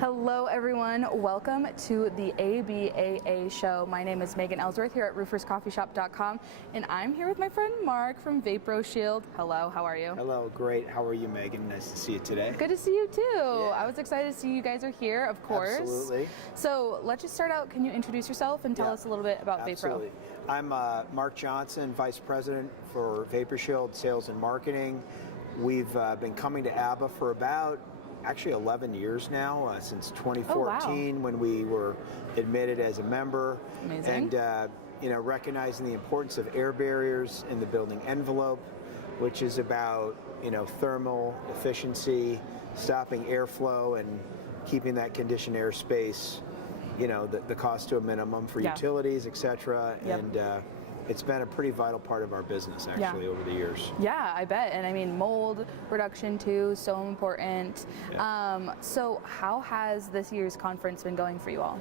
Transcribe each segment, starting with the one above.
Hello everyone, welcome to the ABAA show. My name is Megan Ellsworth here at RoofersCoffeeShop.com, and I'm here with my friend Mark from VaproShield. Hello, how are you? Hello, great. How are you, Megan? Nice to see you today. Good to see you too. Yeah. I was excited to see you guys are here, of course. Absolutely. So let's just start out. Can you introduce yourself and tell us a little bit about Absolutely. Vapro? I'm Mark Johnson, Vice President for VaproShield Sales and Marketing. We've been coming to ABBA for about actually 11 years now, since 2014 when we were admitted as a member. Amazing. And recognizing the importance of air barriers in the building envelope, which is about thermal efficiency, stopping airflow and keeping that conditioned airspace, the cost to a minimum for utilities, etc. And it's been a pretty vital part of our business actually over the years. Yeah, I bet. And I mean, mold reduction too, so important. Yeah. So how has this year's conference been going for you all?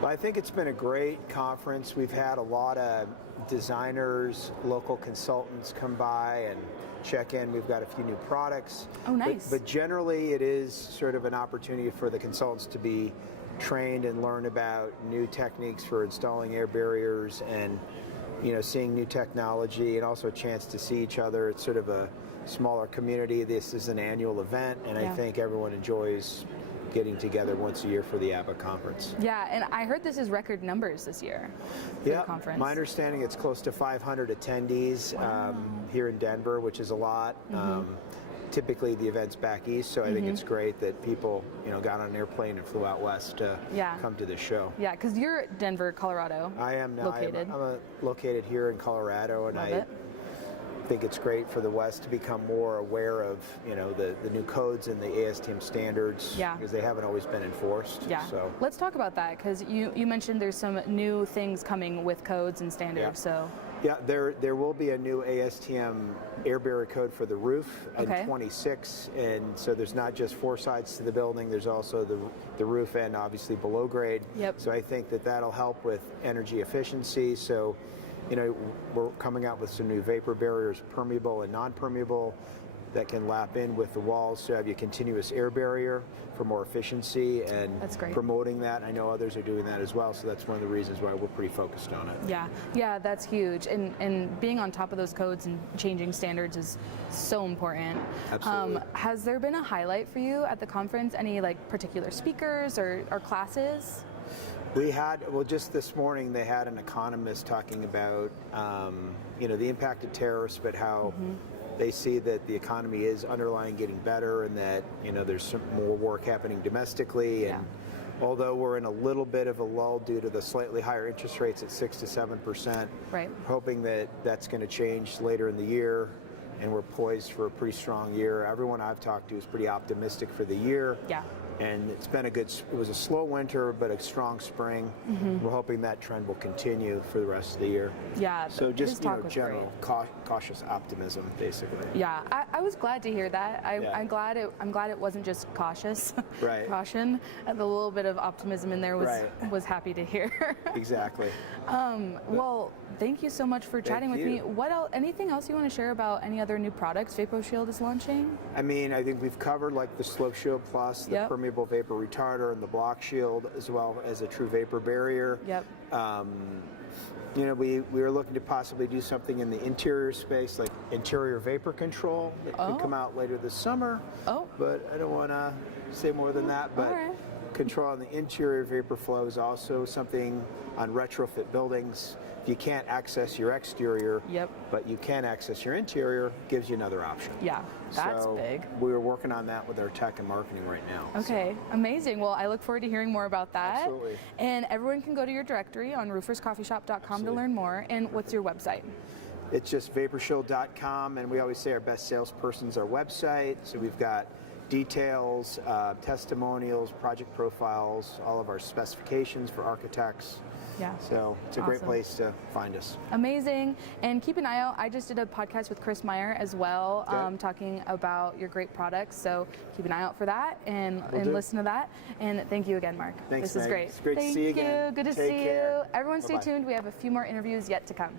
Well, I think it's been a great conference. We've had a lot of designers, local consultants come by and check in. We've got a few new products. Oh, nice. But generally it is sort of an opportunity for the consultants to be trained and learn about new techniques for installing air barriers and seeing new technology, and also a chance to see each other. It's sort of a smaller community. This is an annual event, and I think everyone enjoys getting together once a year for the ABBA conference. Yeah, and I heard this is record numbers this year for the conference. My understanding it's close to 500 attendees here in Denver, which is a lot. Typically the event's back east, so I think it's great that people got on an airplane and flew out west to come to this show. Yeah, because you're Denver, Colorado. I am now. Located. I'm located here in Colorado, and Love I think it's great for the West to become more aware of the new codes and the ASTM standards, because they haven't always been enforced. Yeah. So let's talk about that, because you mentioned there's some new things coming with codes and standards. There will be a new ASTM air barrier code for the roof in 26, and so there's not just four sides to the building, there's also the roof and obviously below grade. So I think that'll help with energy efficiency. So we're coming out with some new vapor barriers, permeable and non-permeable, that can lap in with the walls to have a continuous air barrier for more efficiency, and promoting that. I know others are doing that as well, so that's one of the reasons why we're pretty focused on it. Yeah, that's huge, and being on top of those codes and changing standards is so important. Absolutely. Has there been a highlight for you at the conference? Any particular speakers or classes? We had, just this morning they had an economist talking about the impact of tariffs, but how they see that the economy is underlying getting better, and that there's some more work happening domestically. And although we're in a little bit of a lull due to the slightly higher interest rates at 6 to 7%, hoping that that's going to change later in the year, and we're poised for a pretty strong year. Everyone I've talked to is pretty optimistic for the year. And it's been it was a slow winter, but a strong spring. We're hoping that trend will continue for the rest of the year. So just general cautious optimism, basically. I was glad to hear that. I'm glad it wasn't just cautious. Caution. The little bit of optimism in there was happy to hear. Exactly. Well, thank you so much for chatting with me. What else? Anything else you want to share about any other new products VaproShield is launching? I mean, I think we've covered the Slope Shield Plus, the permeable vapor retarder, and the Block Shield, as well as a true vapor barrier. We were looking to possibly do something in the interior space, like interior vapor control, that could come out later this summer. But I don't want to say more than that. But control on the interior vapor flow is also something on retrofit buildings. If you can't access your exterior, but you can access your interior, gives you another option. That's big. We're working on that with our tech and marketing right now. Amazing. Well, I look forward to hearing more about that. Absolutely. And everyone can go to your directory on RoofersCoffeeShop.com to learn more. And what's your website? It's just VaproShield.com, and we always say our best salesperson's our website. So we've got details, testimonials, project profiles, all of our specifications for architects. So it's a great place to find us. Amazing. And keep an eye out. I just did a podcast with Chris Meyer as well, talking about your great products. So keep an eye out for that and listen to that. And thank you again, Mark. Thanks, This is great. It's great to see you again. Good to see you. Everyone stay tuned. We have a few more interviews yet to come.